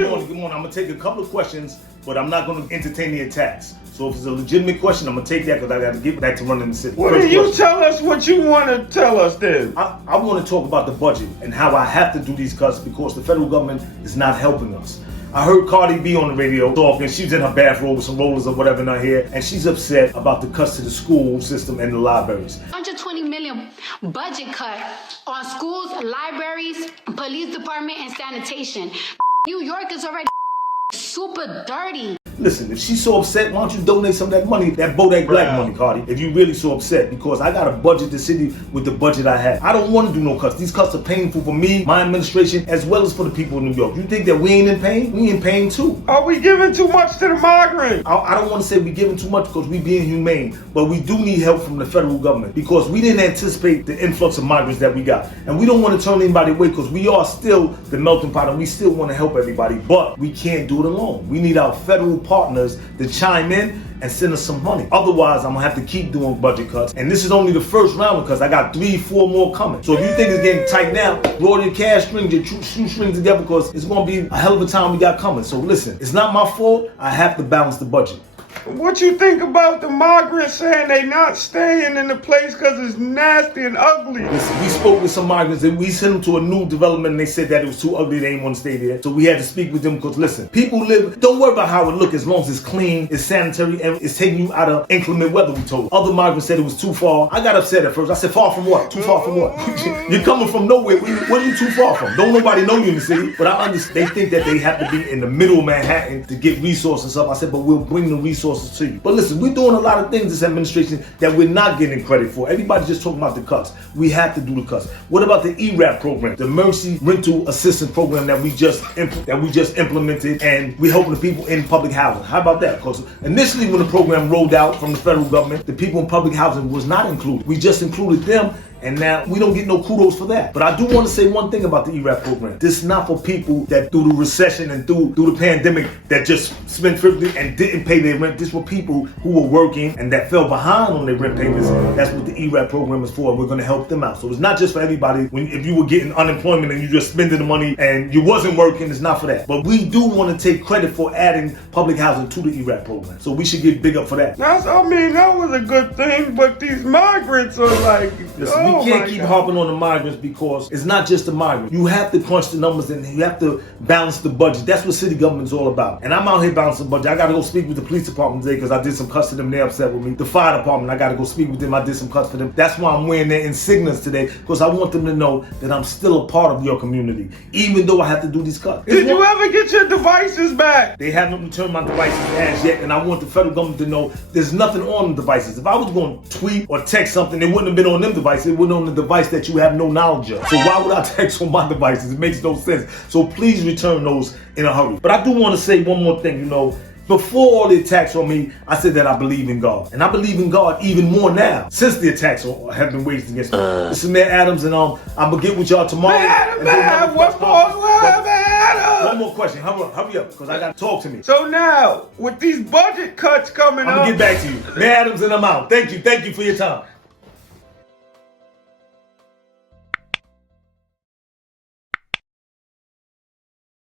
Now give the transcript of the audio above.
Good morning. I'm gonna take a couple of questions, but I'm not gonna entertain the attacks. So if it's a legitimate question, I'm gonna take that because I got to get back to running the city. Well, then you tell us what you want to tell us then. I want to talk about the budget and how I have to do these cuts because the federal government is not helping us. I heard Cardi B on the radio talking. She's in her bathrobe with some rollers or whatever in her hair, and she's upset about the cuts to the school system and the libraries. 120 million budget cut on schools, libraries, police department, and sanitation. New York is already super dirty. Listen, if she's so upset, why don't you donate some of that money, that Bodak Black money, Cardi, if you're really so upset, because I got to budget the city with the budget I have. I don't want to do no cuts. These cuts are painful for me, my administration, as well as for the people in New York. You think that we ain't in pain? We in pain too. Are we giving too much to the migrants? I don't want to say we giving too much because we being humane, but we do need help from the federal government because we didn't anticipate the influx of migrants that we got. And we don't want to turn anybody away because we are still the melting pot and we still want to help everybody, but we can't do it alone. We need our federal partners to chime in and send us some money. Otherwise, I'm gonna have to keep doing budget cuts. And this is only the first round because I got 3-4 more coming. So if you think it's getting tight now, roll your cash strings, your shoestrings together because it's gonna be a hell of a time we got coming. So listen, it's not my fault. I have to balance the budget. What you think about the migrants saying they not staying in the place because it's nasty and ugly? Listen, we spoke with some migrants and we sent them to a new development and they said that it was too ugly, they didn't want to stay there. So we had to speak with them because listen, people live, don't worry about how it looks as long as it's clean, it's sanitary, and it's taking you out of inclement weather, we told them. Other migrants said it was too far. I got upset at first. I said, far from what? Too far from what? You're coming from nowhere. What are you too far from? Don't nobody know you in the city. But I understand, they think that they have to be in the middle of Manhattan to get resources and stuff. I said, but we'll bring the resources to you. But listen, we're doing a lot of things this administration that we're not getting credit for. Everybody's just talking about the cuts. We have to do the cuts. What about the ERAP program, the Emergency Rental Assistance Program that we just implemented, and we're helping the people in public housing? How about that? Because initially when the program rolled out from the federal government, the people in public housing was not included. We just included them. And now we don't get no kudos for that. But I do want to say one thing about the ERAP program. This is not for people that through the recession and through the pandemic that just spent frivolity and didn't pay their rent. This is for people who were working and that fell behind on their rent payments. That's what the ERAP program is for. We're going to help them out. So it's not just for everybody. If you were getting unemployment and you just spending the money and you wasn't working, it's not for that. But we do want to take credit for adding public housing to the ERAP program. So we should get big up for that. That was a good thing, but these migrants are like... Listen, we can't keep harping on the migrants because it's not just the migrants. You have to crunch the numbers and you have to balance the budget. That's what city government is all about. And I'm out here balancing the budget. I got to go speak with the police department today because I did some cuts to them. They're upset with me. The fire department, I got to go speak with them. I did some cuts for them. That's why I'm wearing their insignias today because I want them to know that I'm still a part of your community, even though I have to do these cuts. Did you ever get your devices back? They haven't returned my devices as yet, and I want the federal government to know there's nothing on the devices. If I was going to tweet or text something, it wouldn't have been on them devices. It wouldn't on the device that you have no knowledge of. So why would I text on my devices? It makes no sense. So please return those in a hurry. But I do want to say one more thing, Before all the attacks on me, I said that I believe in God. And I believe in God even more now, since the attacks have been waged against me. This is Mayor Adams, and I'm going to get with y'all tomorrow. One more question. Hurry up, because I got to talk to me. So now, with these budget cuts coming up... I'm going to get back to you. Mayor Adams, and I'm out. Thank you for your time.